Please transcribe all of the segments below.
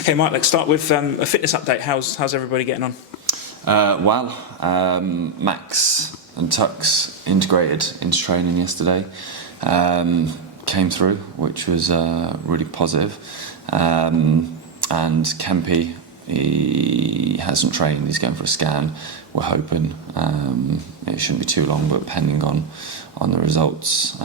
Okay, Mike, let's start with a fitness update. How's everybody getting on? Max and Tux integrated into training yesterday. Came through, which was really positive. And Kempy, he hasn't trained, he's going for a scan. We're hoping it shouldn't be too long, but depending on the results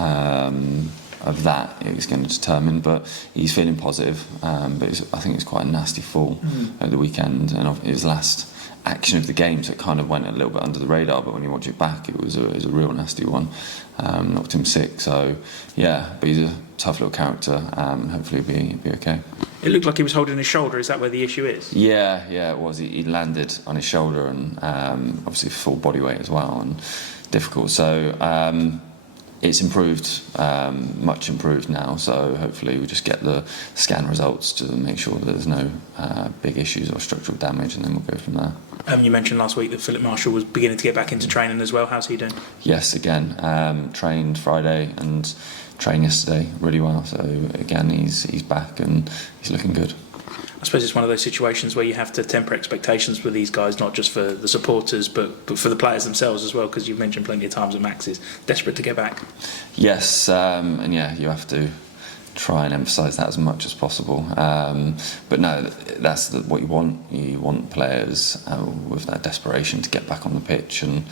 of that, it's going to determine. But he's feeling positive. But I think it was quite a nasty fall at the weekend, and it was last action of the game, so it kind of went a little bit under the radar. But when you watch it back, it was a real nasty one. Knocked him sick. So yeah, but he's a tough little character, and hopefully he'll be okay. It looked like he was holding his shoulder. Is that where the issue is? Yeah, it was. He landed on his shoulder, and obviously full body weight as well, and difficult. So it's improved, much improved now. So hopefully we just get the scan results to make sure that there's no big issues or structural damage, and then we'll go from there. You mentioned last week that Philip Marshall was beginning to get back into training as well. How's he doing? Yes, again, trained Friday and trained yesterday really well. So again, he's back and he's looking good. I suppose it's one of those situations where you have to temper expectations for these guys, not just for the supporters, but for the players themselves as well, because you've mentioned plenty of times that Max is desperate to get back. Yes, and yeah, you have to try and emphasise that as much as possible. But no, that's what you want. You want players with that desperation to get back on the pitch. And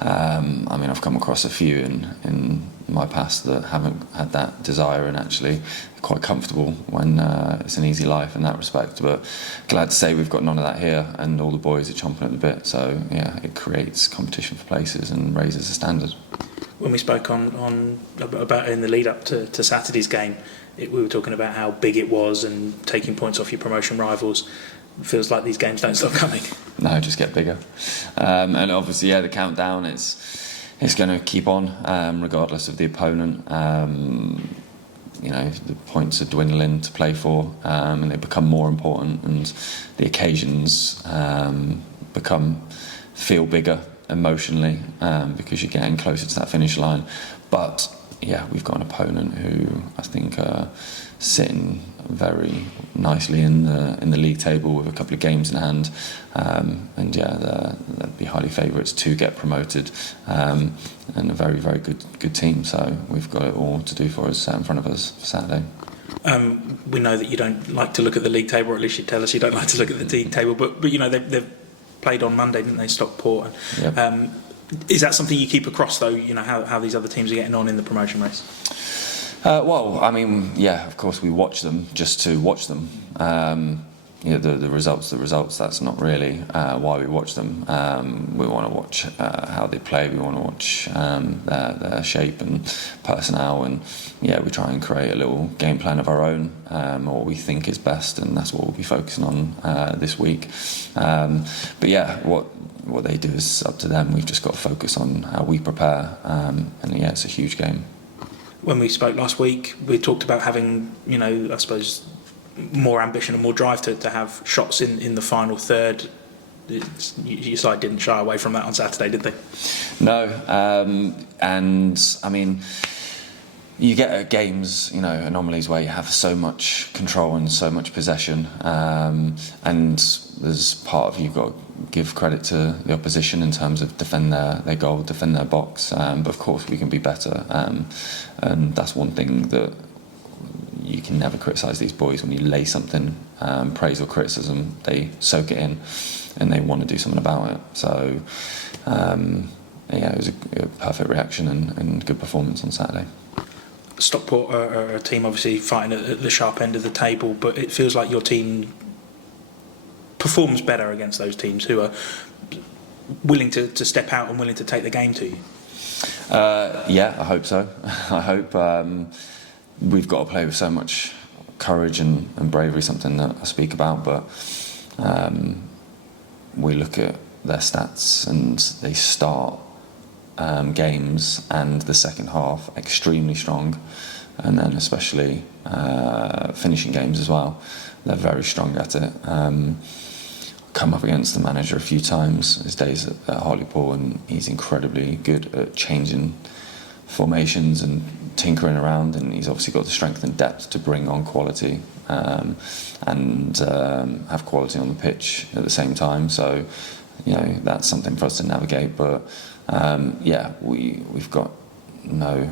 I mean, I've come across a few in my past that haven't had that desire and actually quite comfortable when it's an easy life in that respect. But glad to say we've got none of that here, and all the boys are chomping at the bit. So yeah, it creates competition for places and raises the standard. When we spoke on about in the lead up to Saturday's game, we were talking about how big it was and taking points off your promotion rivals. It feels like these games don't stop coming. No, just get bigger. And obviously, yeah, the countdown it's going to keep on regardless of the opponent. You know, the points are dwindling to play for, and they become more important, and the occasions feel bigger emotionally because you're getting closer to that finish line. But yeah, we've got an opponent who I think are sitting very nicely in the league table with a couple of games in hand, and yeah, they'd be highly favourites to get promoted, and a very, very good team. So we've got it all to do for us in front of us for Saturday. We know that you don't like to look at the league table, or at least you tell us you don't like to look at the league table, but you know they've played on Monday, didn't they, Stockport? Yep. Is that something you keep across, though? You know how these other teams are getting on in the promotion race. Well, I mean, yeah, of course we watch them just to watch them. You know, the results. That's not really why we watch them. We want to watch how they play. We want to watch their shape and personnel, and yeah, we try and create a little game plan of our own, what we think is best, and that's what we'll be focusing on this week. But yeah, what they do is up to them. We've just got to focus on how we prepare, and yeah, it's a huge game. When we spoke last week, we talked about having, you know, I suppose, more ambition and more drive to have shots in the final third. Your side didn't shy away from that on Saturday, did they? No, and I mean, you get at games, you know, anomalies where you have so much control and so much possession, and there's part of you've got to give credit to the opposition in terms of defend their goal, defend their box, but of course we can be better, and that's one thing that you can never criticise these boys. When you lay something, praise or criticism, they soak it in and they want to do something about it. So yeah, it was a perfect reaction and good performance on Saturday. Stockport are a team obviously fighting at the sharp end of the table, but it feels like your team performs better against those teams who are willing to step out and willing to take the game to you. Yeah, I hope so. I hope we've got to play with so much courage and bravery, something that I speak about, but we look at their stats and they start games and the second half extremely strong, and then especially finishing games as well. They're very strong at it. Come up against the manager a few times his days at Hartlepool, and he's incredibly good at changing formations and tinkering around, and he's obviously got the strength and depth to bring on quality and have quality on the pitch at the same time. So, you know, that's something for us to navigate. But yeah, we've got no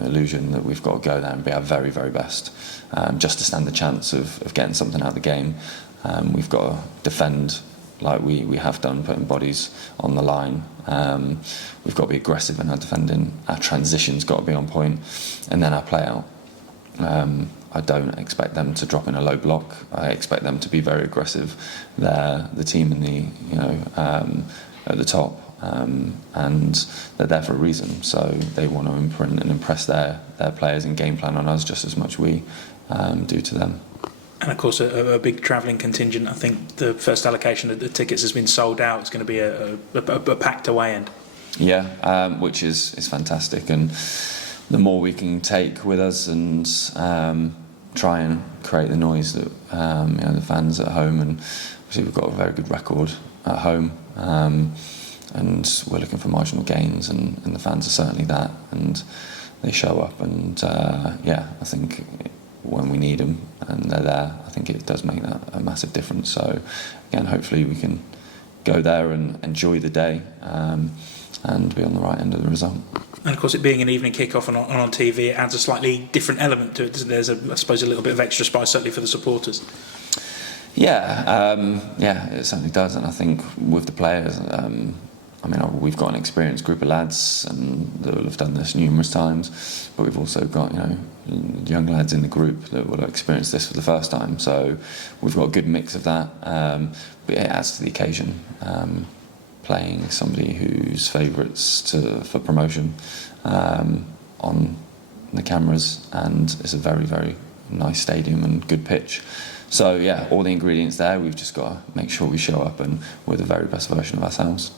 illusion that we've got to go there and be our very, very best just to stand the chance of getting something out of the game. We've got to defend like we have done, putting bodies on the line. We've got to be aggressive in our defending. Our transition's got to be on point, and then our play out. I don't expect them to drop in a low block. I expect them to be very aggressive. They're the team in the at the top, and they're there for a reason. So they want to imprint and impress their players and game plan on us just as much we do to them. And of course, a big travelling contingent. I think the first allocation of the tickets has been sold out. It's going to be a packed away end. Yeah, which is fantastic, and the more we can take with us and try and create the noise that you know, the fans at home, and obviously we've got a very good record at home, and we're looking for marginal gains, and the fans are certainly that, and they show up, and yeah, I think when we need them and they're there, I think it does make that a massive difference. So again, hopefully we can go there and enjoy the day and be on the right end of the result. And of course, it being an evening kick-off and on TV, it adds a slightly different element to it. There's, I suppose, a little bit of extra spice, certainly for the supporters. Yeah, yeah, it certainly does. And I think with the players, I mean, we've got an experienced group of lads and that will have done this numerous times, but we've also got, you know, young lads in the group that will have experienced this for the first time. So we've got a good mix of that, but it adds to the occasion. Playing somebody who's favourites for promotion on the cameras, and it's a very, very nice stadium and good pitch. So yeah, all the ingredients there. We've just got to make sure we show up and we're the very best version of ourselves.